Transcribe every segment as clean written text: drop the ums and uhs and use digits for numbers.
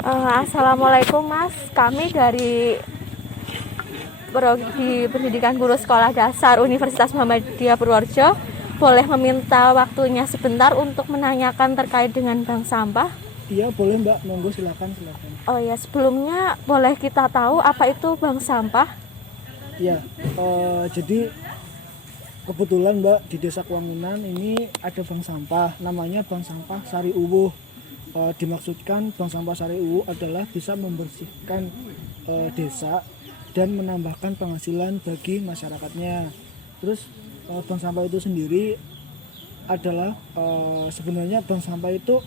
Assalamualaikum Mas, kami dari Prodi Pendidikan Guru Sekolah Dasar Universitas Muhammadiyah Purworejo boleh meminta waktunya sebentar untuk menanyakan terkait dengan bank sampah. Iya boleh Mbak, monggo silakan. Oh ya, sebelumnya boleh kita tahu apa itu bank sampah? Iya, jadi kebetulan Mbak di Desa Kuangunan ini ada bank sampah, namanya Bank Sampah Sari Uwuh. Dimaksudkan bank sampah Sari Uwuh adalah bisa membersihkan desa dan menambahkan penghasilan bagi masyarakatnya. Terus bank sampah itu sendiri adalah sebenarnya bank sampah itu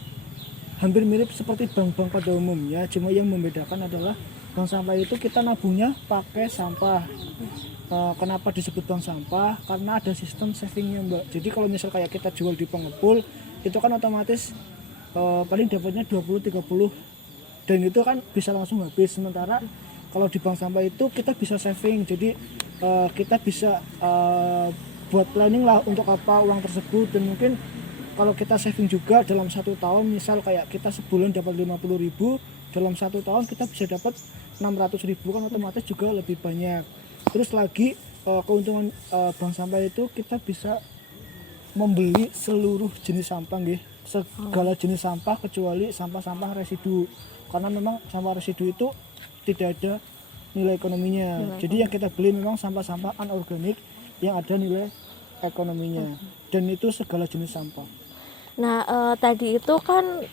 hampir mirip seperti bank-bank pada umumnya, cuma yang membedakan adalah bank sampah itu kita nabungnya pakai sampah. Kenapa disebut bank sampah? Karena ada sistem savingnya Mbak. Jadi kalau misal kayak kita jual di pengepul, itu kan otomatis paling dapatnya 20-30 dan itu kan bisa langsung habis. Sementara kalau di bank sampah itu kita bisa saving, jadi kita bisa buat planning lah untuk apa uang tersebut. Dan mungkin kalau kita saving juga dalam 1 tahun, misal kayak kita sebulan dapat 50.000, dalam 1 tahun kita bisa dapat 600.000, kan otomatis juga lebih banyak. Terus lagi keuntungan bank sampah itu kita bisa membeli seluruh jenis sampah nggih, segala jenis sampah kecuali sampah-sampah residu, karena memang sampah residu itu tidak ada nilai ekonominya. Jadi yang kita beli memang sampah-sampah anorganik yang ada nilai ekonominya, dan itu segala jenis sampah. Nah, tadi itu kan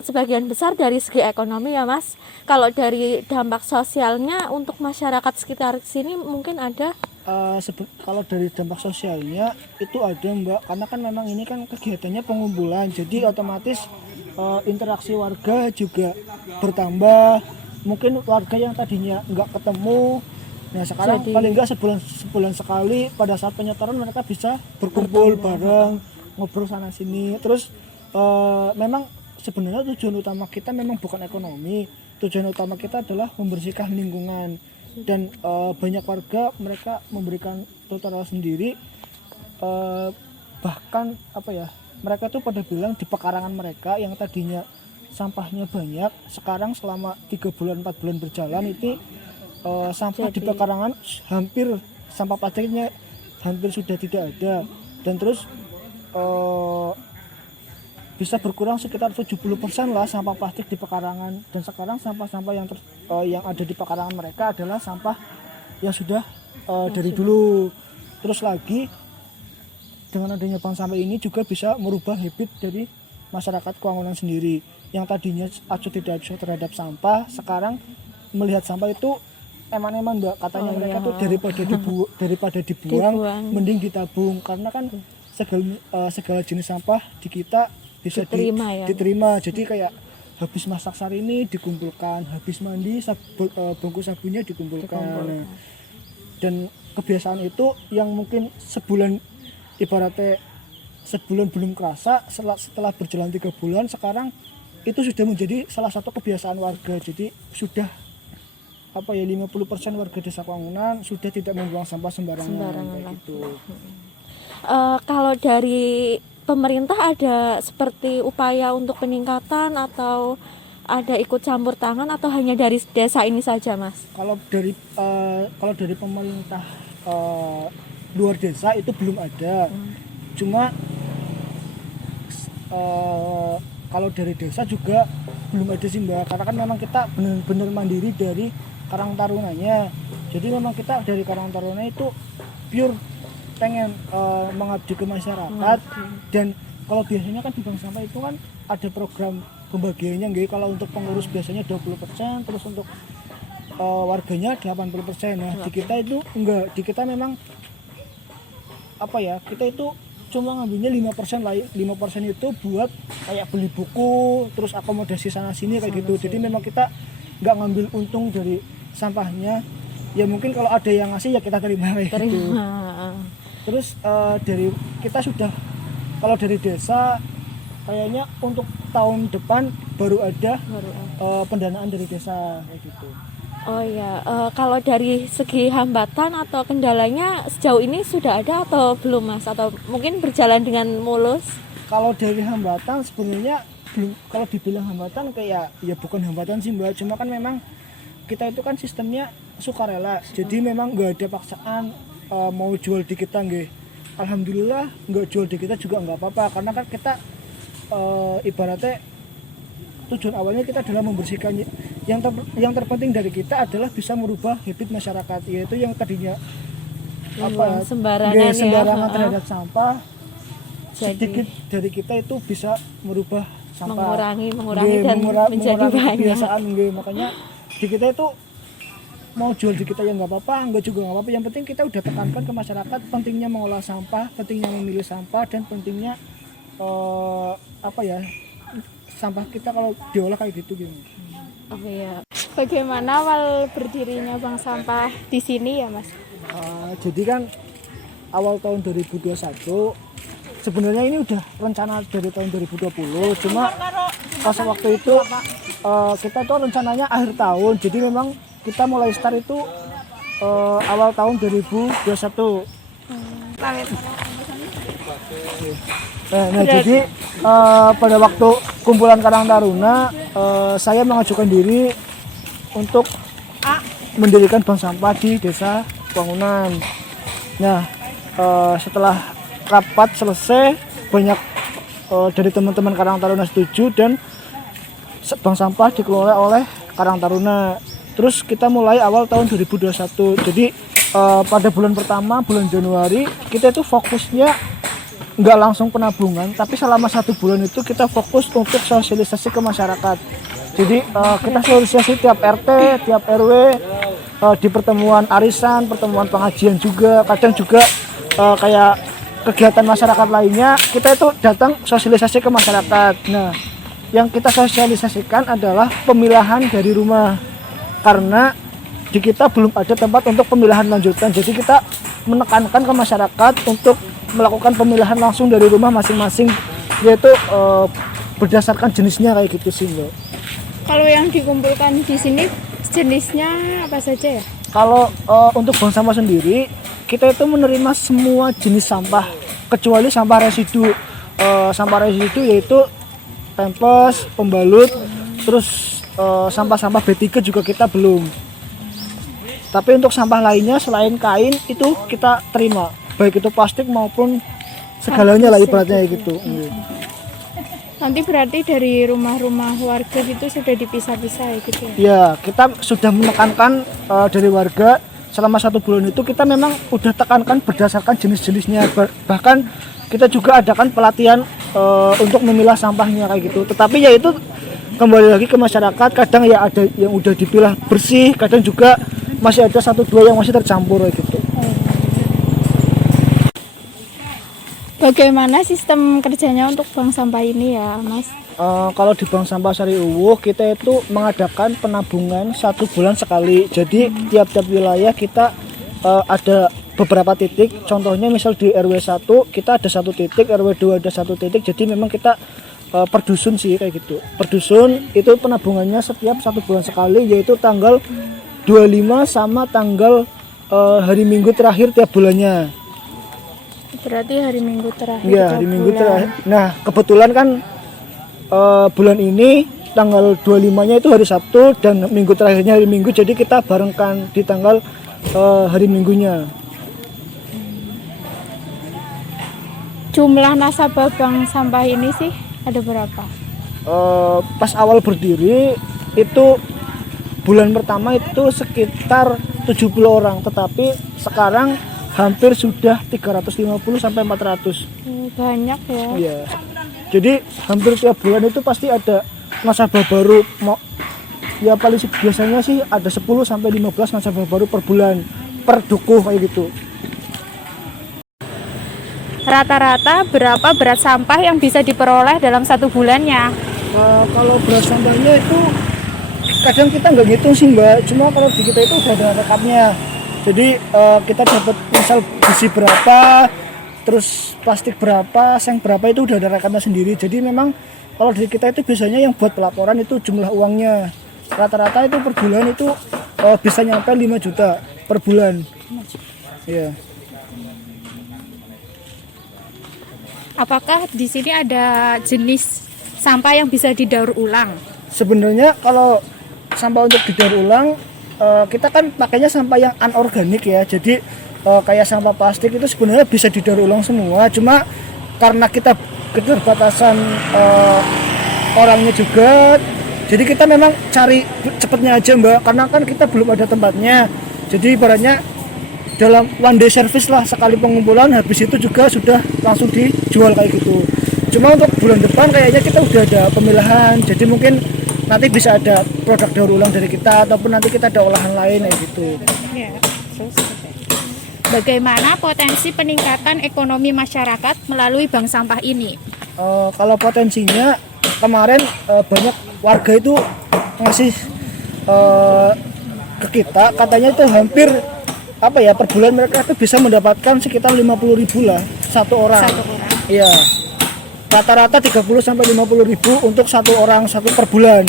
sebagian besar dari segi ekonomi ya Mas. Kalau dari dampak sosialnya untuk masyarakat sekitar sini mungkin ada? Kalau dari dampak sosialnya itu ada Mbak, karena kan memang ini kan kegiatannya pengumpulan, jadi otomatis interaksi warga juga bertambah. Mungkin warga yang tadinya nggak ketemu, nah sekarang paling nggak sebulan sekali pada saat penyetoran mereka bisa berkumpul bareng, ngobrol sana sini. Terus memang sebenarnya tujuan utama kita memang bukan ekonomi, tujuan utama kita adalah membersihkan lingkungan. Dan banyak warga mereka memberikan tutorial sendiri, bahkan mereka tuh pada bilang di pekarangan mereka yang tadinya sampahnya banyak, sekarang selama 3 bulan 4 bulan berjalan itu sampah di pekarangan hampir, sampah plastiknya hampir sudah tidak ada. Dan terus bisa berkurang sekitar 70% lah sampah plastik di pekarangan. Dan sekarang sampah-sampah yang ada di pekarangan mereka adalah sampah yang sudah dari dulu. Terus lagi dengan adanya bank sampah ini juga bisa merubah habit dari masyarakat Kuangunan sendiri, yang tadinya acuh tidak acuh terhadap sampah, sekarang melihat sampah itu eman-eman Mbak. Katanya mereka tuh daripada dibuang mending ditabung, karena kan segala jenis sampah di kita bisa diterima. Jadi kayak habis masak sari ini dikumpulkan, habis mandi bungkus sabunnya dikumpulkan. Dan kebiasaan itu yang mungkin ibaratnya sebulan belum kerasa, setelah berjalan 3 bulan sekarang itu sudah menjadi salah satu kebiasaan warga. Jadi sudah 50% warga Desa Kuangunan sudah tidak membuang sampah sembarangan gitu. Kalau dari pemerintah ada seperti upaya untuk peningkatan atau ada ikut campur tangan, atau hanya dari desa ini saja Mas? Kalau dari pemerintah luar desa itu belum ada. Cuma kalau dari desa juga belum ada sih Mbak, karena kan memang kita benar-benar mandiri dari Karang Tarunanya. Jadi memang kita dari Karang Taruna itu pure pengen mengabdi ke masyarakat. Dan kalau biasanya kan di bank sampah itu kan ada program pembagiannya nggih. Kalau untuk pengurus biasanya 20%, terus untuk warganya 80%. Nah, di kita itu enggak, di kita memang kita itu cuma ngambilnya 5% lah. 5% itu buat kayak beli buku, terus akomodasi sana sini kayak gitu. Jadi memang kita nggak ngambil untung dari sampahnya. Ya mungkin kalau ada yang ngasih ya kita terima kayak gitu. Terus dari kita sudah, kalau dari desa kayaknya untuk tahun depan baru ada pendanaan dari desa kayak gitu. Oh ya, kalau dari segi hambatan atau kendalanya sejauh ini sudah ada atau belum Mas? Atau mungkin berjalan dengan mulus? Kalau dari hambatan sebenarnya belum, kalau dibilang hambatan kayak ya bukan hambatan sih Mbak, cuma kan memang kita itu kan sistemnya sukarela, jadi memang nggak ada paksaan mau jual di kita nggih. Alhamdulillah nggak jual di kita juga nggak apa-apa, karena kan kita ibaratnya tujuan awalnya kita adalah membersihkan. Yang terpenting dari kita adalah bisa merubah habit masyarakat, yaitu yang tadinya sembarangan sembarangan ya, terhadap sampah. jadi Sedikit dari kita itu bisa merubah sampah, mengurangi Nggih, dan menjadi mengurangi banyak. kebiasaan nggih. Makanya di kita itu mau jual di kita ya nggak apa-apa, enggak juga nggak apa-apa. Yang penting kita udah tekankan ke masyarakat pentingnya mengolah sampah, pentingnya memilih sampah, dan pentingnya sampah kita kalau diolah kayak gitu. Oh iya. Bagaimana awal berdirinya Bank Sampah di sini ya Mas? Jadi kan awal tahun 2021 sebenarnya ini udah rencana dari tahun 2020, cuma pas waktu itu kita tuh rencananya akhir tahun, jadi memang kita mulai start itu awal tahun 2021. Nah jadi pada waktu kumpulan Karang Taruna saya mengajukan diri untuk mendirikan bank sampah di desa Wangunan. Nah setelah rapat selesai, banyak dari teman-teman Karang Taruna setuju dan bank sampah dikelola oleh Karang Taruna. Terus kita mulai awal tahun 2021. Jadi pada bulan pertama, bulan Januari, kita itu fokusnya nggak langsung penabungan, tapi selama 1 bulan itu kita fokus untuk sosialisasi ke masyarakat. Jadi kita sosialisasi tiap RT, tiap RW, di pertemuan arisan, pertemuan pengajian juga, kadang juga kayak kegiatan masyarakat lainnya, kita itu datang sosialisasi ke masyarakat. Nah, yang kita sosialisasikan adalah pemilahan dari rumah, karena di kita belum ada tempat untuk pemilahan lanjutan. Jadi kita menekankan ke masyarakat untuk melakukan pemilahan langsung dari rumah masing-masing, yaitu berdasarkan jenisnya kayak gitu sih Mbak. Kalau yang dikumpulkan di sini jenisnya apa saja ya? Kalau untuk bank sampah sendiri, kita itu menerima semua jenis sampah kecuali sampah residu. Sampah residu yaitu pempes, pembalut, terus sampah-sampah B3 juga kita belum. Tapi untuk sampah lainnya selain kain itu kita terima, baik itu plastik maupun segalanya lah ibaratnya gitu. Nanti berarti dari rumah-rumah warga gitu sudah dipisah-pisah ya gitu ya? Ya, kita sudah menekankan dari warga selama 1 bulan itu kita memang udah tekankan berdasarkan jenis-jenisnya. Bahkan kita juga adakan pelatihan untuk memilah sampahnya kayak gitu. Tetapi ya itu kembali lagi ke masyarakat, kadang ya ada yang udah dipilah bersih, kadang juga masih ada 1-2 yang masih tercampur kayak gitu. Bagaimana sistem kerjanya untuk bank sampah ini ya Mas? Kalau di Bank Sampah Sari Uwuh kita itu mengadakan penabungan 1 bulan sekali. Jadi tiap-tiap wilayah kita ada beberapa titik. Contohnya misal di RW 1 kita ada 1 titik, RW 2 ada 1 titik. Jadi memang kita per dusun sih kayak gitu. Per dusun itu penabungannya setiap 1 bulan sekali, yaitu tanggal 25 sama tanggal hari Minggu terakhir tiap bulannya. Berarti hari Minggu terakhir. Iya, hari Minggu terakhir. Nah, kebetulan kan bulan ini tanggal 25-nya itu hari Sabtu dan minggu terakhirnya hari Minggu, jadi kita barengkan di tanggal hari Minggunya. Jumlah nasabah bank sampah ini sih ada berapa? Pas awal berdiri itu bulan pertama itu sekitar 70 orang, tetapi sekarang hampir sudah 350 sampai 400. Banyak ya. Iya. Jadi hampir tiap bulan itu pasti ada nasabah baru. Ya paling biasanya sih ada 10 sampai 15 nasabah baru per bulan, per dukuh kayak gitu. Rata-rata berapa berat sampah yang bisa diperoleh dalam 1 bulannya? Kalau berat sampahnya itu kadang kita nggak ngitung sih Mbak, cuma kalau di kita itu udah ada rekapnya. Jadi kita dapat misal besi berapa, terus plastik berapa, seng berapa, itu udah ada rekamnya sendiri. Jadi memang kalau di kita itu biasanya yang buat pelaporan itu jumlah uangnya rata-rata itu per bulan itu bisa nyampe 5 juta per bulan. Iya. Apakah di sini ada jenis sampah yang bisa didaur ulang? Sebenarnya kalau sampah untuk didaur ulang kita kan pakainya sampah yang anorganik ya. Jadi kayak sampah plastik itu sebenarnya bisa didaur ulang semua. Cuma karena kita keterbatasan orangnya juga, jadi kita memang cari cepatnya aja Mbak. Karena kan kita belum ada tempatnya. Jadi ibaratnya dalam one day service lah, sekali pengumpulan habis itu juga sudah langsung dijual kayak gitu. Cuma untuk bulan depan kayaknya kita udah ada pemilahan, jadi mungkin nanti bisa ada produk daur ulang dari kita ataupun nanti kita ada olahan lain kayak gitu. Ya, terus bagaimana potensi peningkatan ekonomi masyarakat melalui bank sampah ini? Kalau potensinya kemarin banyak warga itu ngasih ke kita, katanya itu hampir per bulan mereka itu bisa mendapatkan sekitar 50.000 lah satu orang. Iya. Rata-rata 30 sampai 50.000 untuk satu orang per bulan.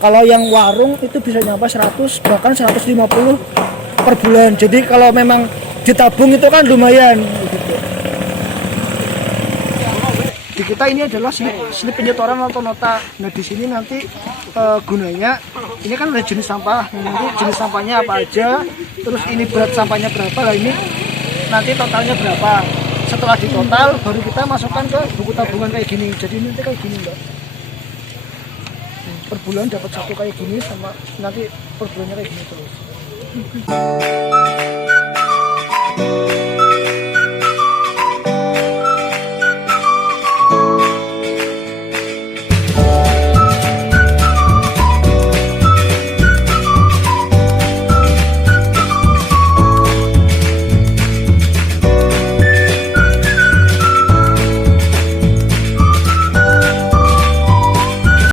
Kalau yang warung itu bisa nyampe 100 bahkan 150 per bulan. Jadi kalau memang ditabung itu kan lumayan gitu. Di kita ini adalah slip penyetoran atau nota. Nah di sini nanti gunanya ini kan ada jenis sampah. Nanti jenis sampahnya apa aja, terus ini berat sampahnya berapa, lah ini nanti totalnya berapa. Setelah ditotal baru kita masukkan ke buku tabungan kayak gini. Jadi nanti kayak gini Mbak. Per bulan dapat satu kayak gini sama nanti per bulannya kayak gini terus.